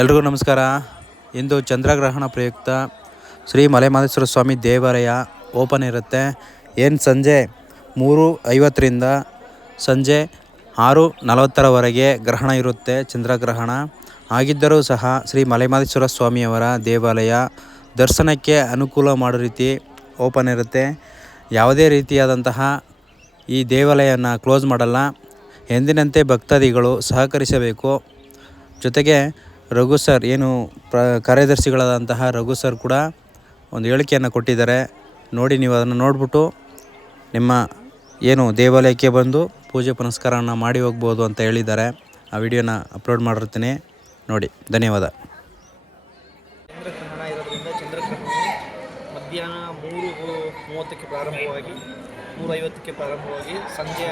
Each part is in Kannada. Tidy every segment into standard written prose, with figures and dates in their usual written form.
ಎಲ್ರಿಗೂ ನಮಸ್ಕಾರ. ಇಂದು ಚಂದ್ರಗ್ರಹಣ ಪ್ರಯುಕ್ತ ಶ್ರೀ ಮಲೆಮಹದೇಶ್ವರ ಸ್ವಾಮಿ ದೇವಾಲಯ ಓಪನ್ ಇರುತ್ತೆ. ಸಂಜೆ 3:50ರಿಂದ ಸಂಜೆ 6:40ರವರೆಗೆ ಗ್ರಹಣ ಇರುತ್ತೆ. ಚಂದ್ರಗ್ರಹಣ ಆಗಿದ್ದರೂ ಸಹ ಶ್ರೀ ಮಲೆಮಹದೇಶ್ವರ ಸ್ವಾಮಿಯವರ ದೇವಾಲಯ ದರ್ಶನಕ್ಕೆ ಅನುಕೂಲ ಮಾಡೋ ರೀತಿ ಓಪನ್ ಇರುತ್ತೆ. ಯಾವುದೇ ರೀತಿಯಾದಂತಹ ಈ ದೇವಾಲಯನ ಕ್ಲೋಸ್ ಮಾಡಲ್ಲ. ಎಂದಿನಂತೆ ಭಕ್ತಾದಿಗಳು ಸಹಕರಿಸಬೇಕು. ಜೊತೆಗೆ ರಘು ಸರ್ ಕಾರ್ಯದರ್ಶಿಗಳಾದಂತಹ ರಘು ಸರ್ ಕೂಡ ಒಂದು ಹೇಳಿಕೆಯನ್ನು ಕೊಟ್ಟಿದ್ದಾರೆ. ನೋಡಿ, ನೀವು ಅದನ್ನು ನೋಡಿಬಿಟ್ಟು ನಿಮ್ಮ ದೇವಾಲಯಕ್ಕೆ ಬಂದು ಪೂಜೆ ಪುನಸ್ಕಾರವನ್ನು ಮಾಡಿ ಹೋಗ್ಬೋದು ಅಂತ ಹೇಳಿದ್ದಾರೆ. ಆ ವಿಡಿಯೋನ ಅಪ್ಲೋಡ್ ಮಾಡಿರ್ತೀನಿ, ನೋಡಿ. ಧನ್ಯವಾದ. ಚಂದ್ರಗ್ರಹಣ ಇರೋದ್ರಿಂದ ಚಂದ್ರಗ್ರಹಣವು ಮಧ್ಯಾಹ್ನ 3:30ಕ್ಕೆ ಪ್ರಾರಂಭವಾಗಿ 3:50ಕ್ಕೆ ಪ್ರಾರಂಭವಾಗಿ ಸಂಜೆ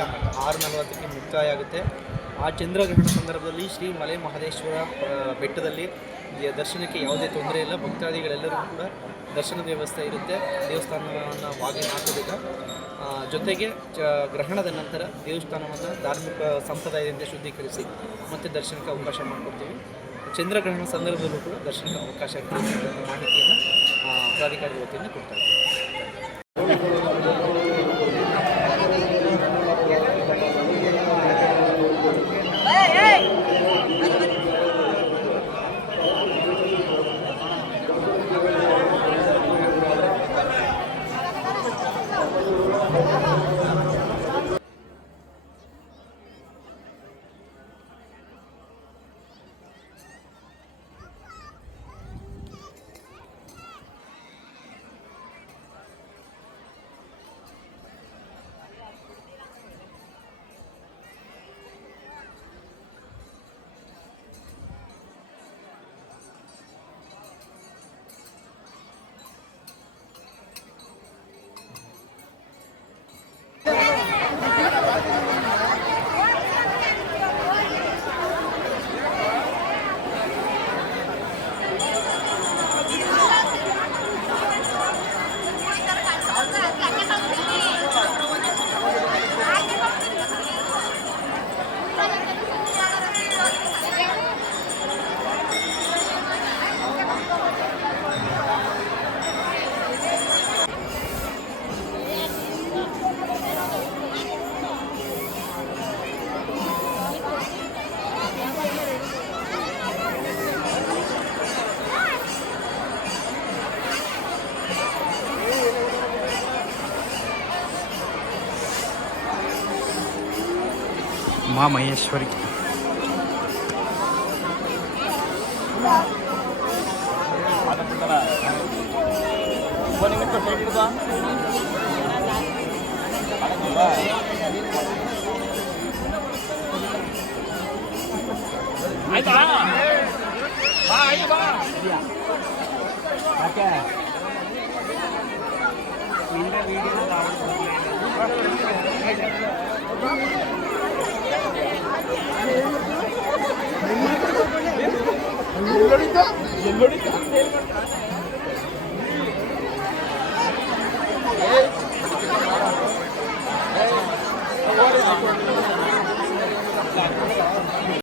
6:40ಕ್ಕೆ ಮುಕ್ತಾಯ ಆಗುತ್ತೆ. ಆ ಚಂದ್ರಗ್ರಹಣ ಸಂದರ್ಭದಲ್ಲಿ ಶ್ರೀ ಮಲೆ ಮಹದೇಶ್ವರ ಬೆಟ್ಟದಲ್ಲಿ ದರ್ಶನಕ್ಕೆ ಯಾವುದೇ ತೊಂದರೆ ಇಲ್ಲ. ಭಕ್ತಾದಿಗಳೆಲ್ಲರಿಗೂ ಕೂಡ ದರ್ಶನದ ವ್ಯವಸ್ಥೆ ಇರುತ್ತೆ. ದೇವಸ್ಥಾನವನ್ನು ಬಾಗಿಲು ಹಾಕಬೇಕು. ಜೊತೆಗೆ ಗ್ರಹಣದ ನಂತರ ದೇವಸ್ಥಾನವನ್ನು ಧಾರ್ಮಿಕ ಸಂಪ್ರದಾಯದಿಂದ ಶುದ್ಧೀಕರಿಸಿ ಮತ್ತೆ ದರ್ಶನಕ್ಕೆ ಅವಕಾಶ ಮಾಡಿಕೊಡ್ತೀವಿ. ಚಂದ್ರಗ್ರಹಣ ಸಂದರ್ಭದಲ್ಲೂ ಕೂಡ ದರ್ಶನಕ್ಕೆ ಅವಕಾಶ ಇರ್ತದೆ ಮಾಹಿತಿಯನ್ನು ಪ್ರಾಧಿಕಾರದ ವತಿಯಿಂದ ಕೊಡ್ತಾರೆ. ಮಹೇಶ್ವರಿ